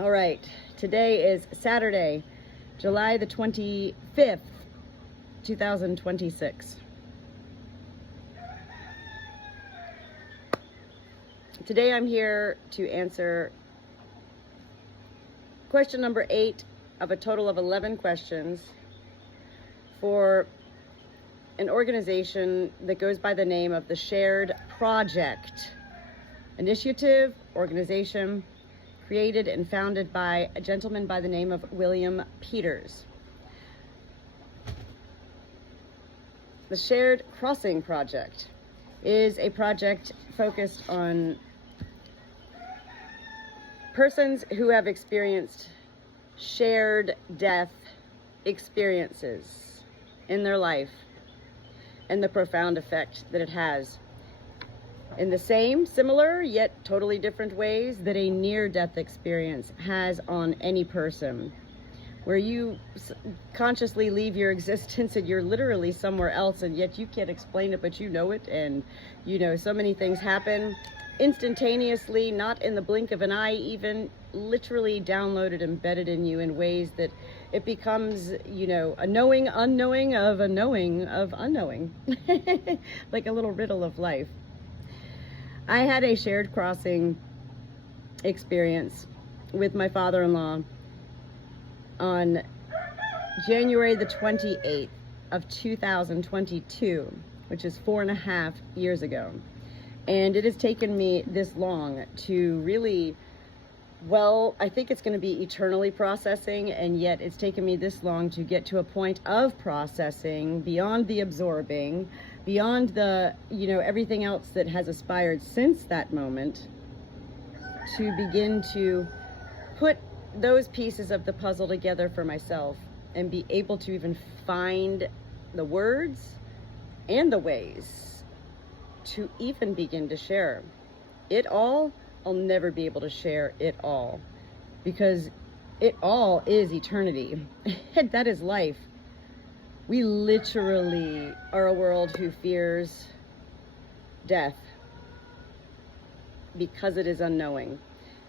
All right, today is Saturday, July the 25th, 2026. Today I'm here to answer question number 8 of a total of 11 questions for an organization that goes by the name of the Shared Project initiative organization created and founded by a gentleman by the name of William Peters. The Shared Crossing Project is a project focused on persons who have experienced shared death experiences in their life and the profound effect that it has in the same, similar, yet totally different ways that a near-death experience has on any person, where you consciously leave your existence and you're literally somewhere else, and yet you can't explain it, but you know it, and so many things happen instantaneously, not in the blink of an eye, even literally downloaded, embedded in you in ways that it becomes, a knowing, unknowing of a knowing of unknowing, like a little riddle of life. I had a shared crossing experience with my father-in-law on January the 28th of 2022, which is 4.5 years ago. And it has taken me this long to really, I think it's going to be eternally processing, and yet it's taken me this long to get to a point of processing beyond the absorbing, beyond the, everything else that has aspired since that moment, to begin to put those pieces of the puzzle together for myself and be able to even find the words and the ways to even begin to share it all. I'll never be able to share it all, because it all is eternity. That is life. We literally are a world who fears death because it is unknowing.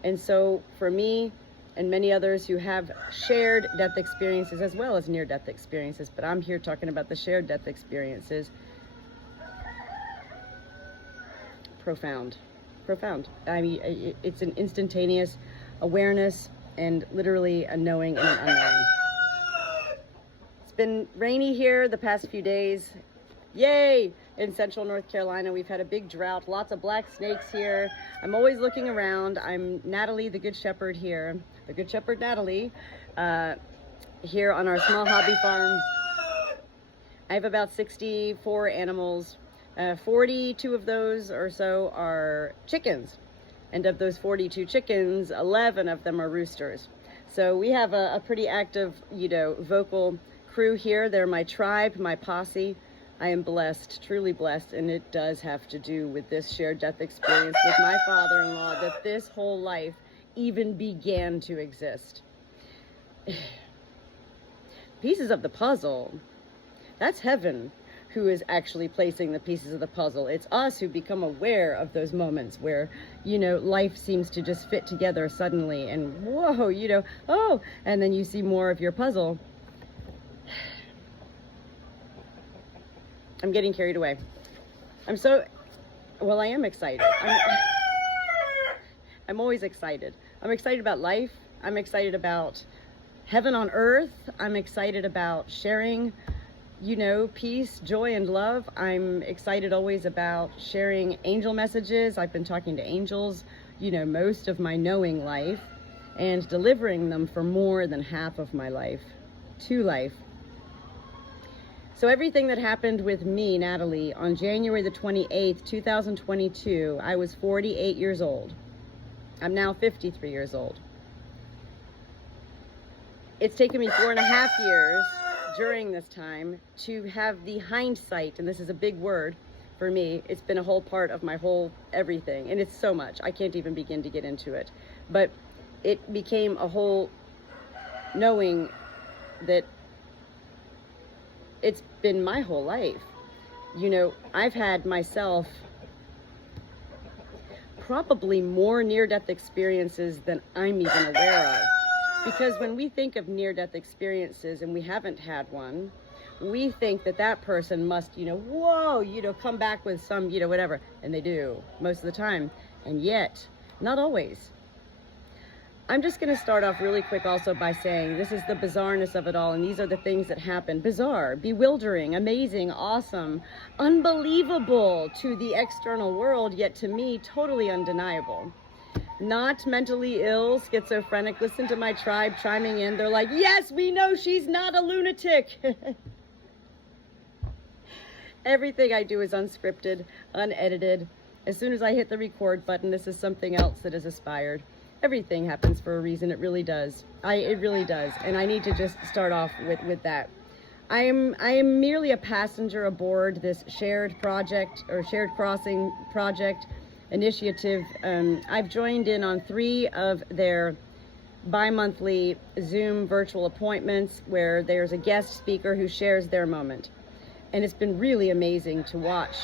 And so for me and many others who have shared death experiences as well as near-death experiences, but I'm here talking about the shared death experiences, profound. I mean, it's an instantaneous awareness and literally a knowing and an unknowing. It's been rainy here the past few days. Yay! In central North Carolina, we've had a big drought, lots of black snakes here. I'm always looking around. I'm Natalie, the Good Shepherd here, the Good Shepherd Natalie, here on our small hobby farm. I have about 64 animals. 42 of those or so are chickens. And of those 42 chickens, 11 of them are roosters. So we have a pretty active, vocal crew here. They're my tribe, my posse. I am blessed, truly blessed, and it does have to do with this shared death experience with my father-in-law that this whole life even began to exist. Pieces of the puzzle, that's heaven who is actually placing the pieces of the puzzle. It's us who become aware of those moments where, life seems to just fit together suddenly, and whoa, and then you see more of your puzzle. I'm getting carried away. I am excited. I'm always excited. I'm excited about life. I'm excited about heaven on earth. I'm excited about sharing, peace, joy, and love. I'm excited always about sharing angel messages. I've been talking to angels, most of my knowing life, and delivering them for more than half of my life, to life. So everything that happened with me, Natalie, on January the 28th, 2022, I was 48 years old. I'm now 53 years old. It's taken me 4.5 years during this time to have the hindsight, and this is a big word for me. It's been a whole part of my whole everything, and it's so much. I can't even begin to get into it. But it became a whole knowing that it's been my whole life. I've had myself probably more near-death experiences than I'm even aware of. Because when we think of near-death experiences and we haven't had one, we think that that person must, whoa, come back with some, whatever. And they do most of the time. And yet, not always. I'm just going to start off really quick also by saying this is the bizarreness of it all, and these are the things that happen. Bizarre, bewildering, amazing, awesome, unbelievable to the external world, yet to me, totally undeniable. Not mentally ill, schizophrenic. Listen to my tribe chiming in. They're like, yes, we know she's not a lunatic. Everything I do is unscripted, unedited. As soon as I hit the record button, this is something else that is aspired. Everything happens for a reason. It really does. It really does. And I need to just start off with that. I am merely a passenger aboard this shared project or shared crossing project initiative. I've joined in on 3 of their bi-monthly Zoom virtual appointments where there's a guest speaker who shares their moment. And it's been really amazing to watch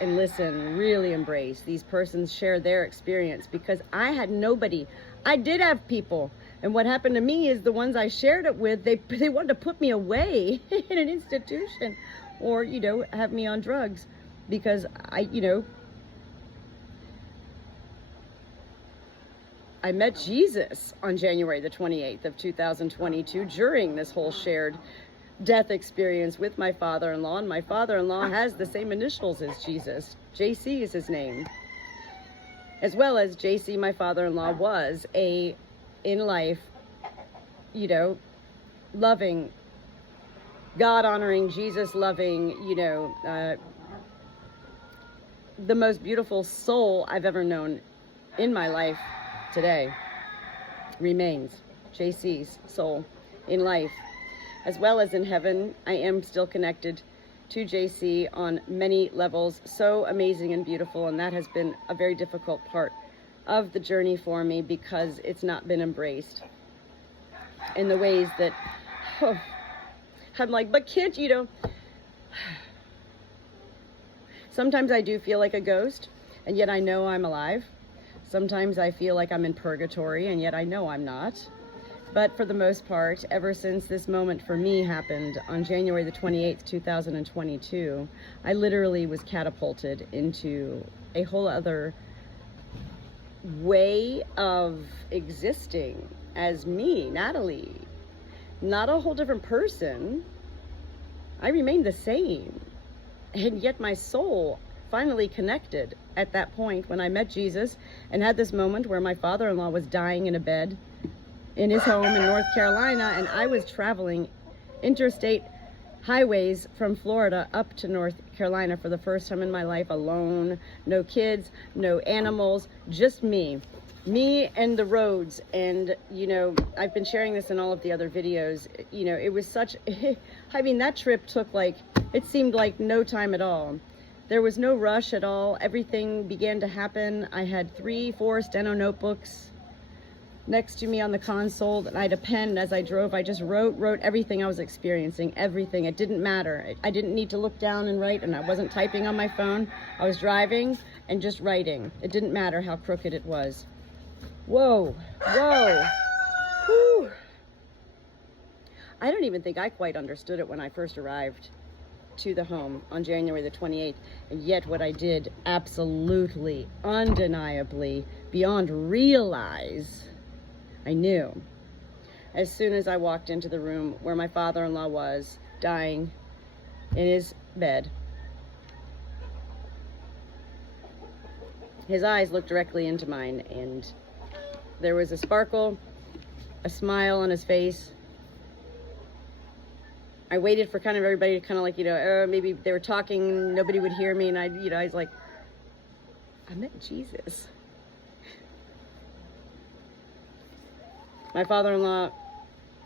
and listen, really embrace these persons share their experience, because I had nobody. I did have people, and what happened to me is the ones I shared it with, they wanted to put me away in an institution or, have me on drugs because I met Jesus on January the 28th of 2022 during this whole shared death experience with my father-in-law, and my father-in-law has the same initials as Jesus. JC is his name. As well as JC, my father-in-law, was in life, loving, God-honoring, Jesus-loving, the most beautiful soul I've ever known in my life today remains JC's soul in life. As well as in heaven, I am still connected to JC on many levels. So amazing and beautiful, and that has been a very difficult part of the journey for me because it's not been embraced in the ways that, I'm like, but can't sometimes I do feel like a ghost, and yet I know I'm alive. Sometimes I feel like I'm in purgatory, and yet I know I'm not. But for the most part, ever since this moment for me happened on January the 28th, 2022, I literally was catapulted into a whole other way of existing as me, Natalie. Not a whole different person. I remained the same. And yet my soul finally connected at that point when I met Jesus and had this moment where my father-in-law was dying in a bed in his home in North Carolina, and I was traveling interstate highways from Florida up to North Carolina for the first time in my life, alone, no kids, no animals, just me and the roads. And I've been sharing this in all of the other videos. It was such that trip took it seemed like no time at all. There was no rush at all. Everything began to happen. I had 3-4 steno notebooks next to me on the console, and I had a pen. As I drove, I just wrote everything I was experiencing, everything. It didn't matter. I didn't need to look down and write, and I wasn't typing on my phone. I was driving and just writing. It didn't matter how crooked it was. Whoa. Whew. I don't even think I quite understood it when I first arrived to the home on January the 28th, and yet what I did absolutely, undeniably, beyond realize, I knew as soon as I walked into the room where my father-in-law was dying in his bed. His eyes looked directly into mine, and there was a sparkle, a smile on his face. I waited for kind of everybody to kind of maybe they were talking, nobody would hear me, and I was like, I met Jesus. My father-in-law,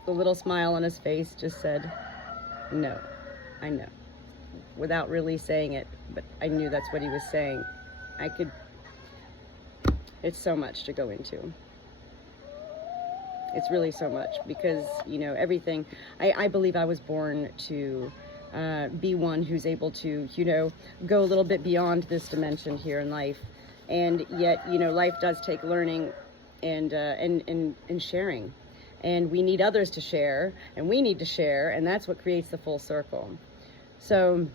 the little smile on his face, just said, no, I know. Without really saying it, but I knew that's what he was saying. It's so much to go into. It's really so much because, everything, I believe I was born to be one who's able to, go a little bit beyond this dimension here in life And yet, you know, life does take learning and sharing. And we need others to share, and we need to share, and that's what creates the full circle. So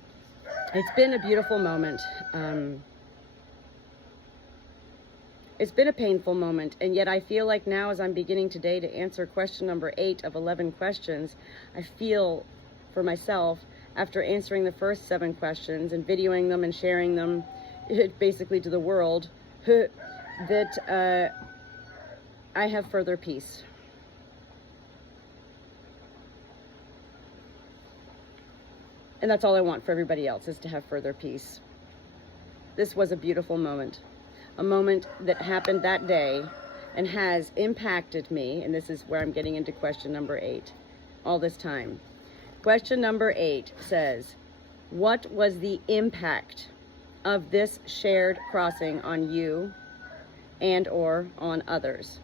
it's been a beautiful moment. It's been a painful moment, and yet I feel like now, as I'm beginning today to answer question number 8 of 11 questions, I feel for myself, after answering the first 7 questions and videoing them and sharing them basically to the world, that I have further peace. And that's all I want for everybody else, is to have further peace. This was a beautiful moment. A moment that happened that day and has impacted me, and this is where I'm getting into question number 8 all this time. Question number 8 says, what was the impact of this shared crossing on you and or on others?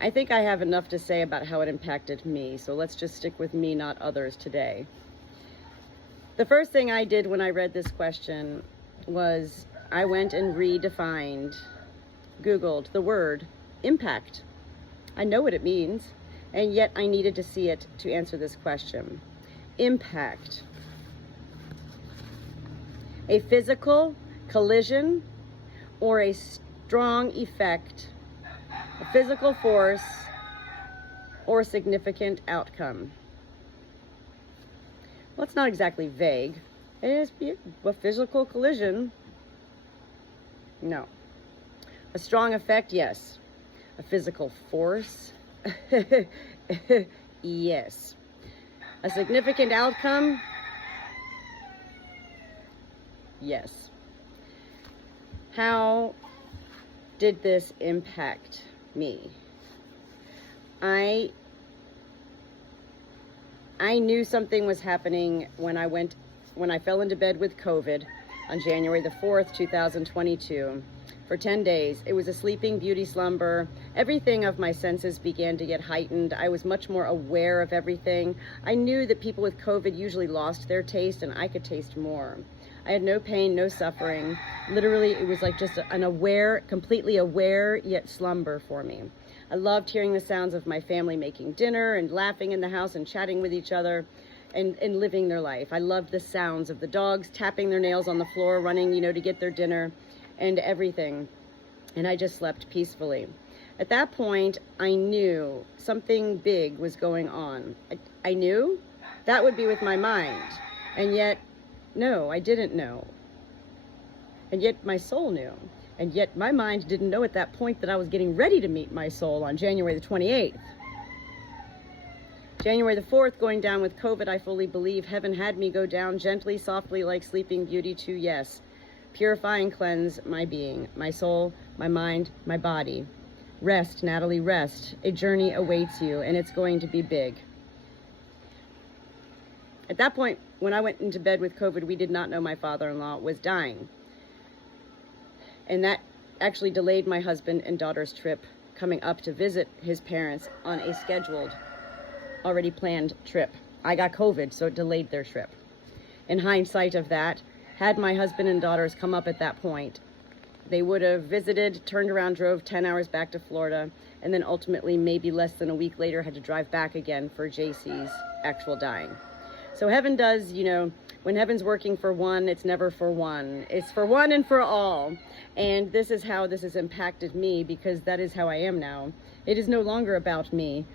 I think I have enough to say about how it impacted me, so let's just stick with me, not others, today. The first thing I did when I read this question was I went and Googled the word impact. I know what it means, and yet I needed to see it to answer this question. Impact. A physical collision or a strong effect, a physical force or significant outcome. Well, it's not exactly vague. It is a physical collision. No. A strong effect, yes. A physical force, yes. A significant outcome, yes. How did this impact me? I knew something was happening when I fell into bed with COVID on January the 4th, 2022. For 10 days. It was a sleeping beauty slumber. Everything of my senses began to get heightened. I was much more aware of everything. I knew that people with COVID usually lost their taste, and I could taste more. I had no pain, no suffering. Literally, it was like just an aware, completely aware, yet slumber for me. I loved hearing the sounds of my family making dinner and laughing in the house and chatting with each other and living their life. I loved the sounds of the dogs tapping their nails on the floor, running, you know, to get their dinner and everything. And I just slept peacefully. At that point, I knew something big was going on. I knew that would be with my mind. And yet, no, I didn't know. And yet my soul knew. And yet my mind didn't know at that point that I was getting ready to meet my soul on January the 28th. January the 4th, going down with COVID, I fully believe heaven had me go down gently, softly, like Sleeping Beauty to, yes, purify and cleanse my being, my soul, my mind, my body. Rest, Natalie, rest. A journey awaits you, and it's going to be big. At that point, when I went into bed with COVID, we did not know my father-in-law was dying. And that actually delayed my husband and daughter's trip coming up to visit his parents on a scheduled, already planned trip. I got COVID, so it delayed their trip. In hindsight of that, had my husband and daughters come up at that point, they would have visited, turned around, drove 10 hours back to Florida, and then ultimately, maybe less than a week later, had to drive back again for JC's actual dying. So heaven does, you know, when heaven's working for one, it's never for one. It's for one and for all. And this is how this has impacted me, because that is how I am now. It is no longer about me.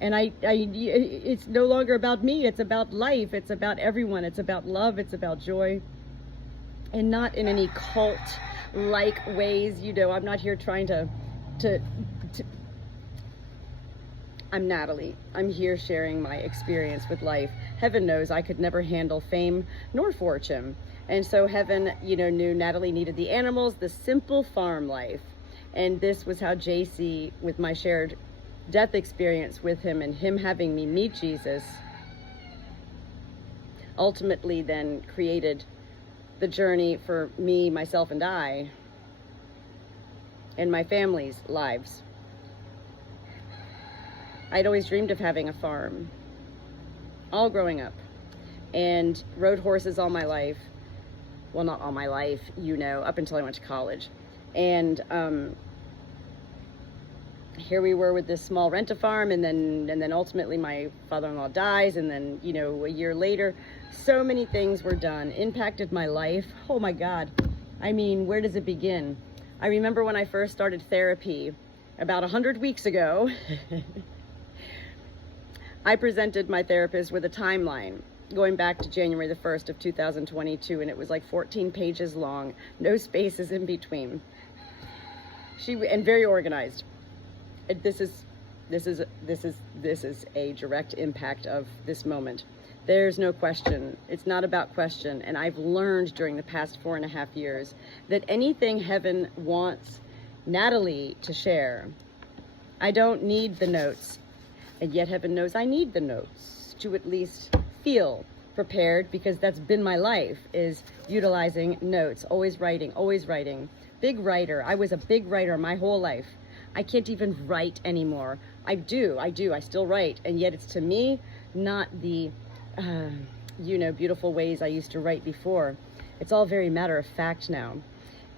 And it's no longer about me. It's about life. It's about everyone. It's about love. It's about joy. And not in any cult-like ways. You know, I'm not here trying to I'm Natalie. I'm here sharing my experience with life. Heaven knows I could never handle fame nor fortune. And so heaven, you know, knew Natalie needed the animals, the simple farm life. And this was how JC, with my shared death experience with him and him having me meet Jesus, ultimately then created the journey for me, myself, and I, and my family's lives. I'd always dreamed of having a farm, all growing up, and rode horses all my life. Well, not all my life, you know, up until I went to college. And here we were with this small rent-a-farm, and then ultimately my father-in-law dies, and then, you know, a year later, so many things were done, impacted my life. Oh my God. I mean, where does it begin? I remember when I first started therapy about 100 weeks ago, I presented my therapist with a timeline going back to January the 1st of 2022, and it was like 14 pages long, no spaces in between. And very organized. This is a direct impact of this moment. There's no question. It's not about question. And I've learned during the past 4.5 years that anything heaven wants Natalie to share, I don't need the notes. And yet heaven knows I need the notes to at least feel prepared, because that's been my life, is utilizing notes, always writing, always writing. Big writer. I was a big writer my whole life. I can't even write anymore. I still write. And yet it's, to me, not the, beautiful ways I used to write before. It's all very matter of fact now.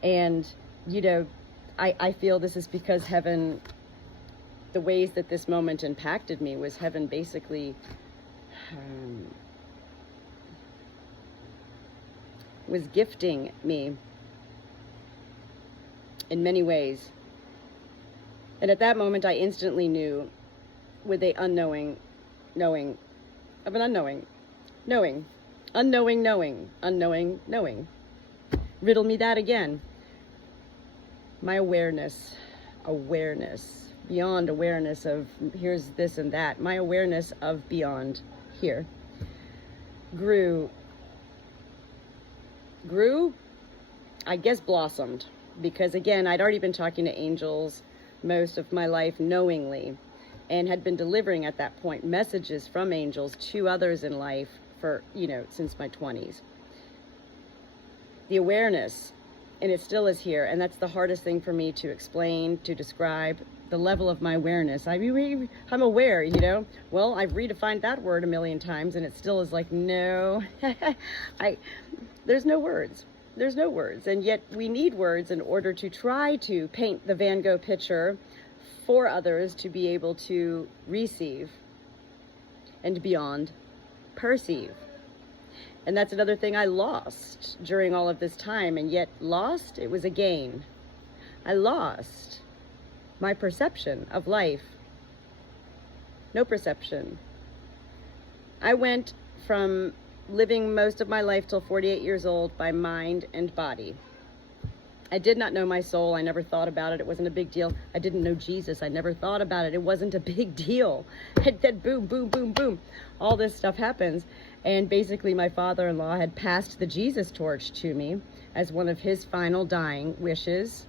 And, I feel this is because heaven, the ways that this moment impacted me was heaven basically was gifting me in many ways. And at that moment, I instantly knew, with a unknowing knowing of an unknowing knowing, unknowing knowing, unknowing knowing. Riddle me that again. My awareness, beyond awareness of here's this and that, my awareness of beyond here grew, I guess blossomed, because again, I'd already been talking to angels most of my life knowingly, and had been delivering at that point messages from angels to others in life for, since my 20s. The awareness, and it still is here, and that's the hardest thing for me to explain, to describe, the level of my awareness. I'm aware, well, I've redefined that word a million times, and it still is like, no, there's no words. There's no words, and yet we need words in order to try to paint the Van Gogh picture for others to be able to receive and beyond perceive. And that's another thing I lost during all of this time, and yet lost, it was a gain. I lost my perception of life. No perception. I went from living most of my life till 48 years old by mind and body. I did not know my soul. I never thought about it. It wasn't a big deal. I didn't know Jesus. I never thought about it. It wasn't a big deal. And then boom, boom, boom, boom. All this stuff happens. And basically my father-in-law had passed the Jesus torch to me as one of his final dying wishes.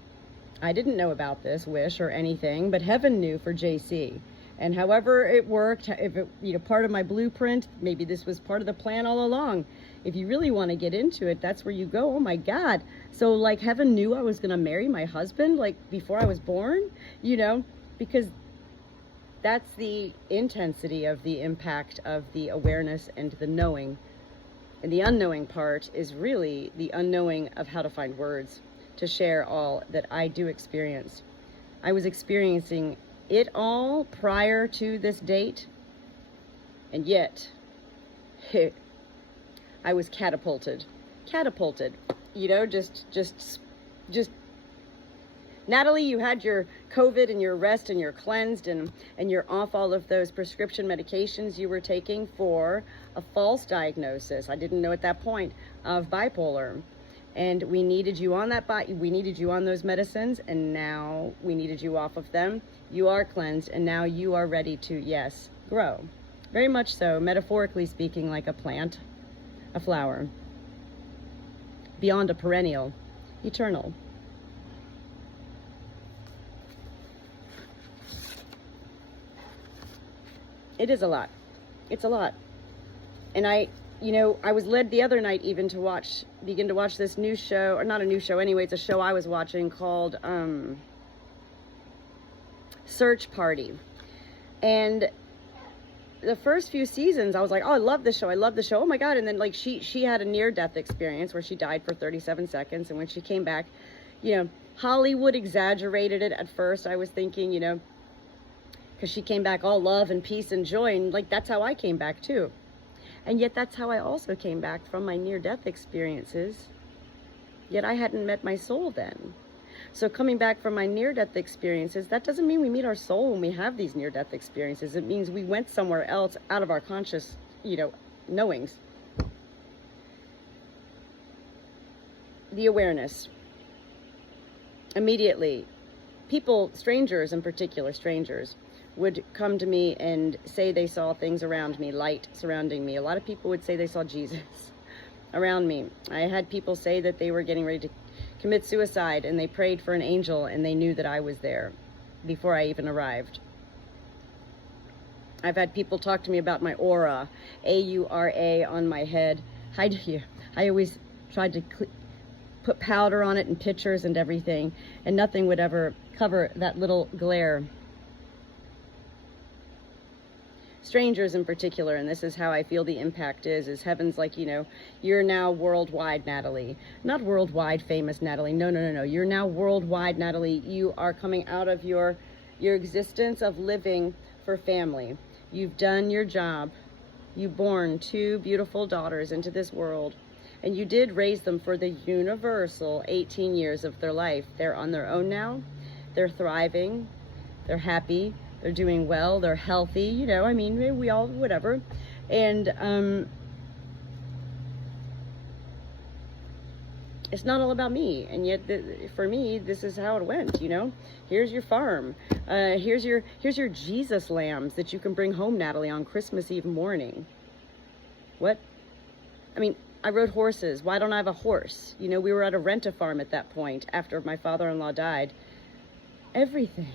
I didn't know about this wish or anything, but heaven knew for JC. And however it worked, if it, part of my blueprint, maybe this was part of the plan all along. If you really want to get into it, that's where you go. Oh my God. So like heaven knew I was going to marry my husband like before I was born, because that's the intensity of the impact of the awareness and the knowing. And the unknowing part is really the unknowing of how to find words to share all that I do experience. I was experiencing it all prior to this date, and yet I was catapulted, just Natalie, you had your COVID and your rest and you're cleansed and you're off all of those prescription medications you were taking for a false diagnosis. I didn't know at that point of bipolar. And we needed you on we needed you on those medicines, and now we needed you off of them. You are cleansed, and now you are ready to, yes, grow. Very much so, metaphorically speaking, like a plant, a flower. Beyond a perennial, eternal. It is a lot. It's a lot. And I was led the other night even to begin to watch this new show, or not a new show anyway, it's a show I was watching called Search Party. And the first few seasons, I was like, oh, I love this show. Oh my God. And then like she had a near-death experience where she died for 37 seconds. And when she came back, Hollywood exaggerated it at first. I was thinking, because she came back all love and peace and joy, and like that's how I came back too. And yet that's how I also came back from my near-death experiences. Yet I hadn't met my soul then. So coming back from my near-death experiences, that doesn't mean we meet our soul when we have these near-death experiences. It means we went somewhere else out of our conscious, knowings. The awareness. Immediately, people, strangers in particular, strangers, would come to me and say they saw things around me, light surrounding me. A lot of people would say they saw Jesus around me. I had people say that they were getting ready to commit suicide and they prayed for an angel and they knew that I was there before I even arrived. I've had people talk to me about my aura, A-U-R-A, on my head. I always tried to put powder on it and pictures and everything, and nothing would ever cover that little glare. Strangers in particular, and this is how I feel the impact is heaven's like, you're now worldwide, Natalie. Not worldwide famous, Natalie. No. You're now worldwide, Natalie. You are coming out of your existence of living for family. You've done your job. You born 2 beautiful daughters into this world, and you did raise them for the universal 18 years of their life. They're on their own now. They're thriving. They're happy. They're doing well, they're healthy, we all, whatever. And it's not all about me. And yet, for me, this is how it went, Here's your farm. Here's your Jesus lambs that you can bring home, Natalie, on Christmas Eve morning. What? I rode horses. Why don't I have a horse? We were at a rent-a-farm at that point after my father-in-law died. Everything.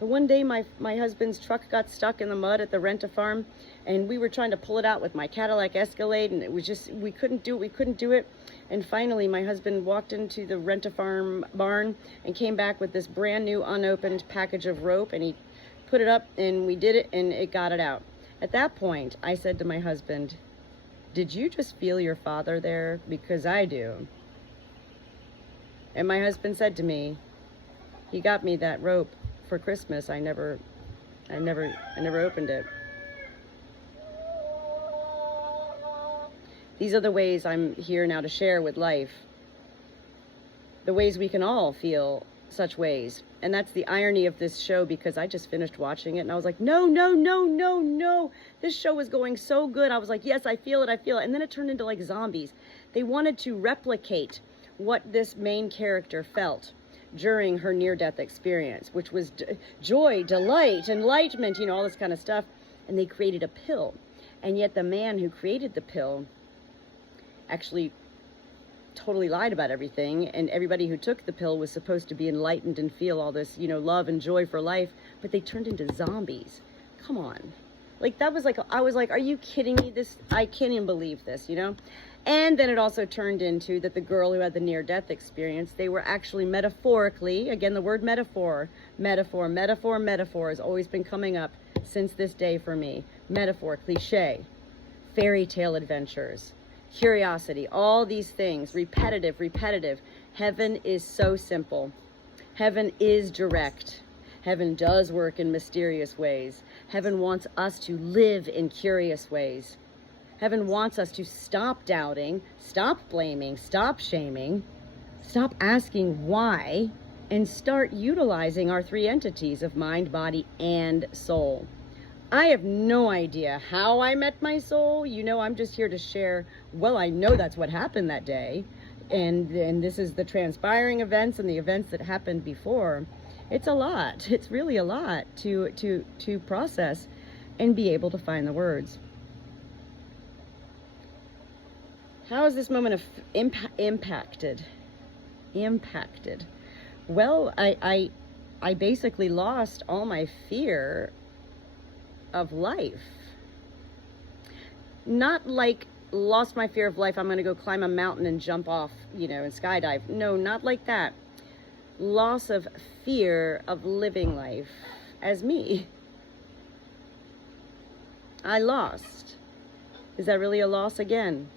But one day my husband's truck got stuck in the mud at the rent-a-farm, and we were trying to pull it out with my Cadillac Escalade, and it was just, we couldn't do it. And finally my husband walked into the rent-a-farm barn and came back with this brand new unopened package of rope, and he put it up and we did it and it got it out. At that point I said to my husband, did you just feel your father there? Because I do. And my husband said to me, he got me that rope for Christmas. I never opened it. These are the ways I'm here now to share with life. The ways we can all feel such ways. And that's the irony of this show, because I just finished watching it and I was like, no. This show was going so good. I was like, yes, I feel it. And then it turned into like zombies. They wanted to replicate what this main character felt during her near-death experience, which was joy, delight, enlightenment, all this kind of stuff. And they created a pill. And yet the man who created the pill actually totally lied about everything. And everybody who took the pill was supposed to be enlightened and feel all this, love and joy for life. But they turned into zombies. Come on. Like, that was like, I was like, are you kidding me? I can't even believe this, And then it also turned into that the girl who had the near-death experience, they were actually metaphorically, again, the word metaphor has always been coming up since this day for me. Metaphor, cliche, fairy tale adventures, curiosity, all these things, repetitive. Heaven is so simple. Heaven is direct. Heaven does work in mysterious ways. Heaven wants us to live in curious ways. Heaven wants us to stop doubting, stop blaming, stop shaming, stop asking why, and start utilizing our 3 entities of mind, body, and soul. I have no idea how I met my soul. I'm just here to share, I know that's what happened that day. And this is the transpiring events and the events that happened before. It's a lot. It's really a lot to process and be able to find the words. How is this moment of impacted? Well, I basically lost all my fear of life. Not like lost my fear of life, I'm going to go climb a mountain and jump off, and skydive. No, not like that. Loss of fear of living life as me. I lost. Is that really a loss again?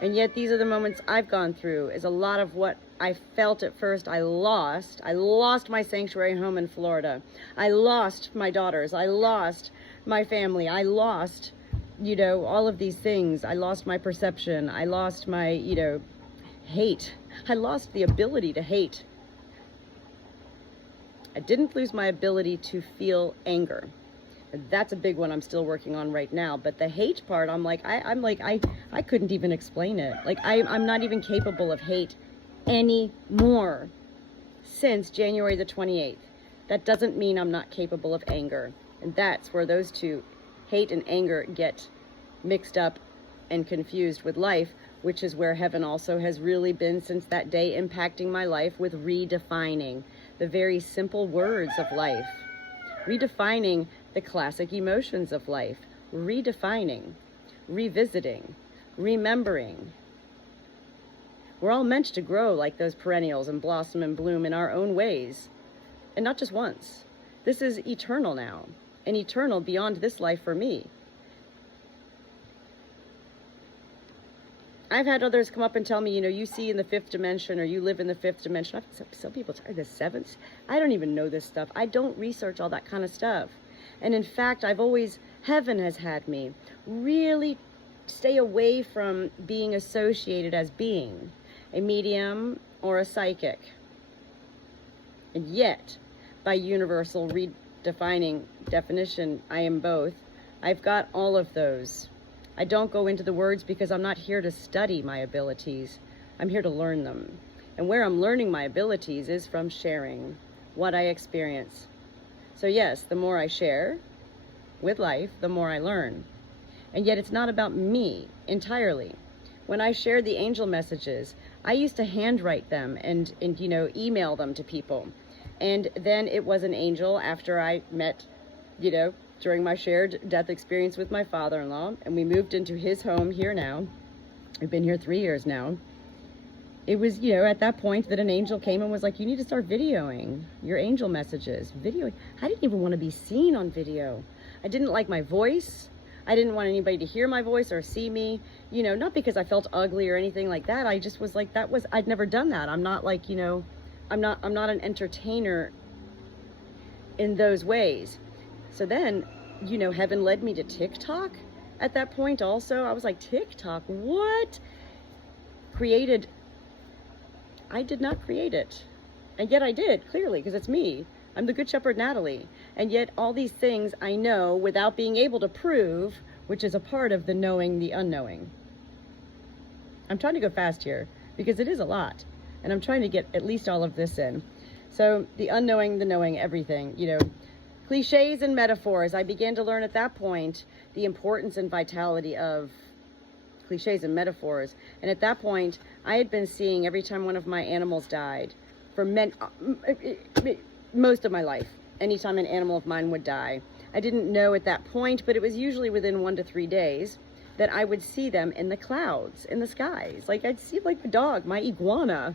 And yet these are the moments I've gone through, is a lot of what I felt at first I lost my sanctuary home in Florida. I lost my daughters. I lost my family. I lost, all of these things. I lost my perception. I lost my, hate. I lost the ability to hate. I didn't lose my ability to feel anger. That's a big one I'm still working on right now. But the hate part, I couldn't even explain it. Like, I'm not even capable of hate anymore since January the 28th. That doesn't mean I'm not capable of anger. And that's where those two, hate and anger, get mixed up and confused with life, which is where heaven also has really been since that day, impacting my life with redefining the very simple words of life, redefining the classic emotions of life, redefining, revisiting, remembering. We're all meant to grow like those perennials and blossom and bloom in our own ways, and not just once. This is eternal now, and eternal beyond this life for me. I've had others come up and tell me, you see in the fifth dimension, or you live in the fifth dimension. Some people tell me the seventh. I don't even know this stuff. I don't research all that kind of stuff. And in fact, heaven has had me really stay away from being associated as being a medium or a psychic. And yet, by universal redefining definition, I am both. I've got all of those. I don't go into the words because I'm not here to study my abilities. I'm here to learn them. And where I'm learning my abilities is from sharing what I experience. So yes, the more I share with life, the more I learn. And yet it's not about me entirely. When I shared the angel messages, I used to handwrite them and email them to people. And then it was an angel after I met, during my shared death experience with my father-in-law, and we moved into his home here now. We've been here 3 years now. It was, at that point that an angel came and was like, you need to start videoing your angel messages. Videoing. I didn't even want to be seen on video. I didn't like my voice. I didn't want anybody to hear my voice or see me, not because I felt ugly or anything like that. I just was like, I'd never done that. I'm not like, I'm not an entertainer in those ways. So then, heaven led me to TikTok at that point also. I was like, TikTok, what? I did not create it. And yet I did, clearly, because it's me. I'm the Good Shepherd Natalie. And yet all these things I know without being able to prove, which is a part of the knowing the unknowing. I'm trying to go fast here because it is a lot. And I'm trying to get at least all of this in. So the unknowing, the knowing, everything, cliches and metaphors. I began to learn at that point the importance and vitality of cliches and metaphors. And at that point, I had been seeing every time one of my animals died for most of my life. Anytime an animal of mine would die. I didn't know at that point, but it was usually within 1 to 3 days that I would see them in the clouds, in the skies. Like I'd see like a dog, my iguana,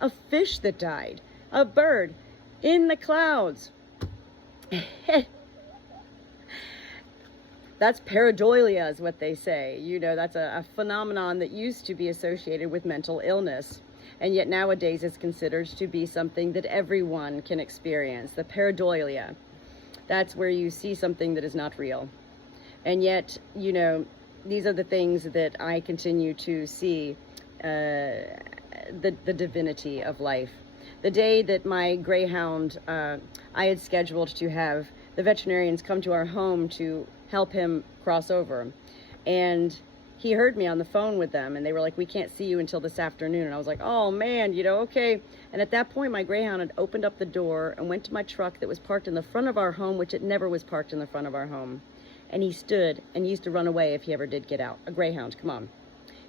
a fish that died, a bird in the clouds. That's pareidolia is what they say. That's a phenomenon that used to be associated with mental illness. And yet nowadays it's considered to be something that everyone can experience. The pareidolia. That's where you see something that is not real. And yet, these are the things that I continue to see, the divinity of life. The day that my greyhound, I had scheduled to have the veterinarians come to our home to help him cross over. And he heard me on the phone with them, and they were like, we can't see you until this afternoon. And I was like, oh man, okay. And at that point, my greyhound had opened up the door and went to my truck that was parked in the front of our home, which it never was parked in the front of our home. And he stood and used to run away if he ever did get out. A greyhound, come on.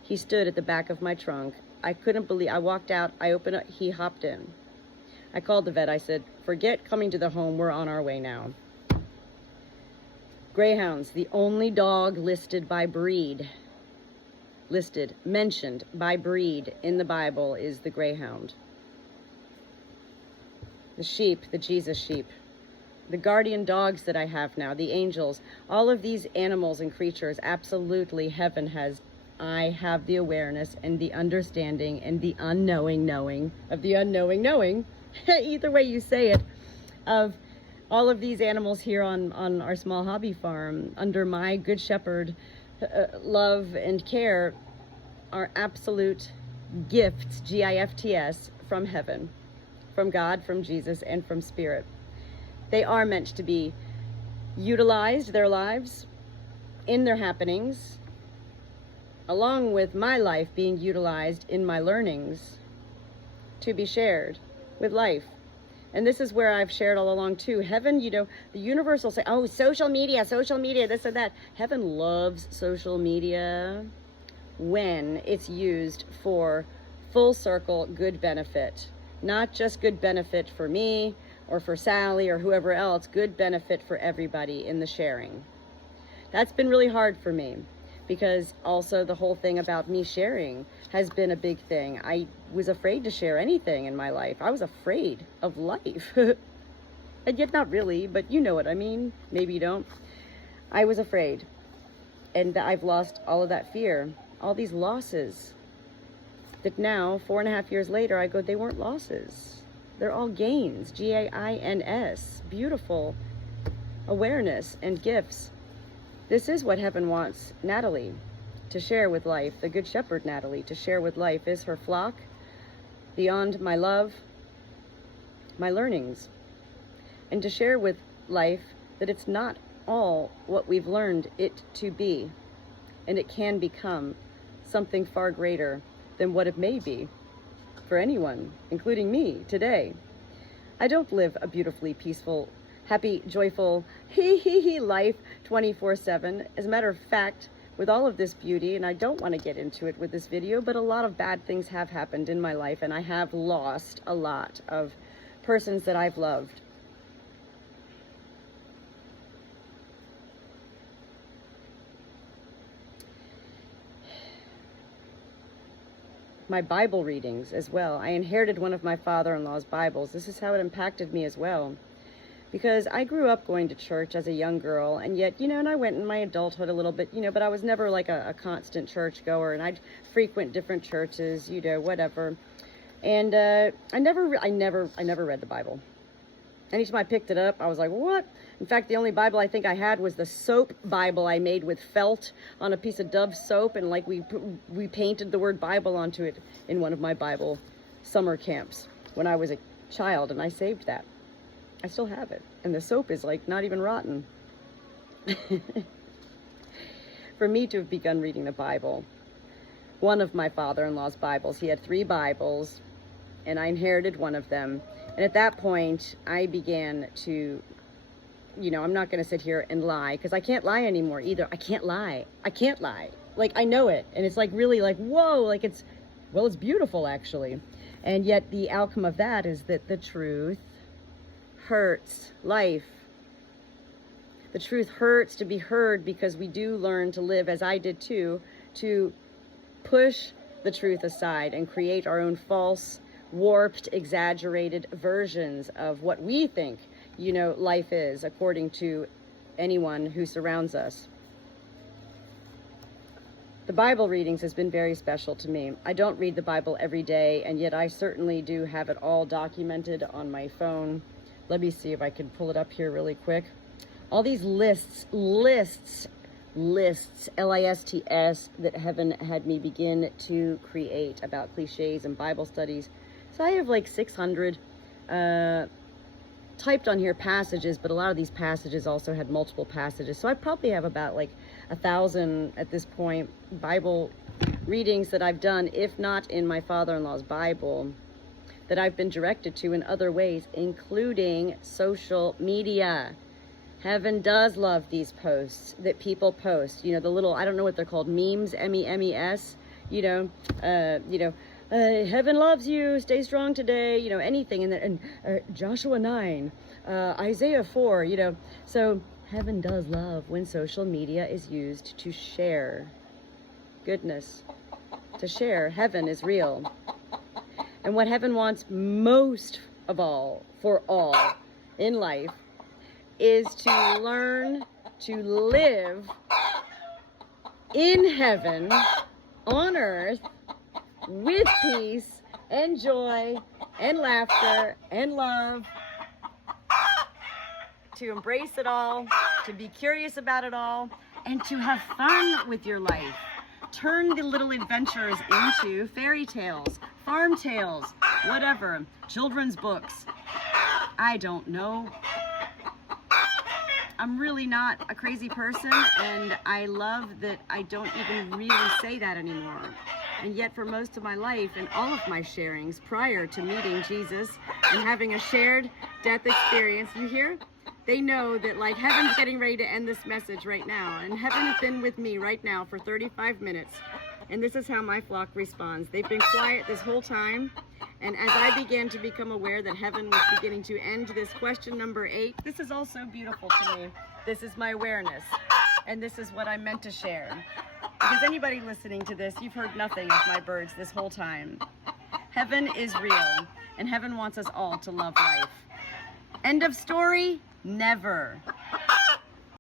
He stood at the back of my trunk. I couldn't believe, I walked out, I opened it, he hopped in. I called the vet, I said, forget coming to the home, we're on our way now. Greyhounds, the only dog listed by breed, mentioned by breed in the Bible is the greyhound. The sheep, the Jesus sheep. The guardian dogs that I have now, the angels, all of these animals and creatures, absolutely heaven has I have the awareness and the understanding and the unknowing knowing of the unknowing knowing, either way you say it, of all of these animals here on our small hobby farm under my good shepherd love and care are absolute gifts, Gifts, from heaven, from God, from Jesus, and from Spirit. They are meant to be utilized, their lives, in their happenings, along with my life being utilized in my learnings, to be shared with life. And this is where I've shared all along too. Heaven, you know, the universe will say, oh, social media, this or that. Heaven loves social media when it's used for full circle good benefit. Not just good benefit for me or for Sally or whoever else, good benefit for everybody in the sharing. That's been really hard for me, because also the whole thing about me sharing has been a big thing. I was afraid to share anything in my life. I was afraid of life. And yet not really, but you know what I mean. Maybe you don't. I was afraid. And I've lost all of that fear. All these losses that now, 4.5 years later, I go, they weren't losses. They're all gains. Gains. Beautiful awareness and gifts. This is what heaven wants Natalie to share with life. The Good Shepherd Natalie to share with life is her flock, beyond my love, my learnings. And to share with life that it's not all what we've learned it to be. And it can become something far greater than what it may be for anyone, including me today. I don't live a beautifully peaceful, happy, joyful, life 24/7. As a matter of fact, with all of this beauty, and I don't want to get into it with this video, but a lot of bad things have happened in my life, and I have lost a lot of persons that I've loved. My Bible readings as well. I inherited one of my father-in-law's Bibles. This is how it impacted me as well. Because I grew up going to church as a young girl, and yet, you know, and I went in my adulthood a little bit, you know, but I was never like a constant church goer, and I'd frequent different churches, you know, whatever. And I never read the Bible. Anytime I picked it up, I was like, what? In fact, the only Bible I think I had was the soap Bible I made with felt on a piece of Dove soap, and like we painted the word Bible onto it in one of my Bible summer camps when I was a child, and I saved that. I still have it, and the soap is like not even rotten. For me to have begun reading the Bible, one of my father-in-law's Bibles, he had 3 Bibles, and I inherited one of them. And at that point, I began to, you know, I'm not going to sit here and lie, because I can't lie anymore either. I can't lie. Like, I know it. And it's like really like, whoa, like it's beautiful actually. And yet the outcome of that is that the truth hurts life. The truth hurts to be heard, because we do learn to live, as I did too, to push the truth aside and create our own false, warped, exaggerated versions of what we think, you know, life is, according to anyone who surrounds us. The Bible readings has been very special to me. I don't read the Bible every day, and yet I certainly do have it all documented on my phone. Let me see if I can pull it up here really quick. All these lists, L-I-S-T-S, that heaven had me begin to create about cliches and Bible studies. So I have like 600 typed on here passages, but a lot of these passages also had multiple passages. So I probably have about like 1,000 at this point Bible readings that I've done, if not in my father-in-law's Bible, that I've been directed to in other ways, including social media. Heaven does love these posts that people post. You know, the little, I don't know what they're called, memes, M-E-M-E-S, heaven loves you, stay strong today, you know, anything. And Joshua 9, Isaiah 4, you know. So heaven does love when social media is used to share goodness, to share. Heaven is real. And what heaven wants most of all, for all in life, is to learn to live in heaven on earth with peace and joy and laughter and love, to embrace it all, to be curious about it all, and to have fun with your life. Turn the little adventures into fairy tales, farm tales, whatever, children's books. I don't know. I'm really not a crazy person, and I love that I don't even really say that anymore. And yet for most of my life and all of my sharings prior to meeting Jesus and having a shared death experience, you hear? They know that like heaven's getting ready to end this message right now, and heaven's been with me right now for 35 minutes. And this is how my flock responds. They've been quiet this whole time. And as I began to become aware that heaven was beginning to end this question number 8, this is also beautiful to me. This is my awareness. And this is what I meant to share. Because anybody listening to this, you've heard nothing of my birds this whole time. Heaven is real, and heaven wants us all to love life. End of story? Never.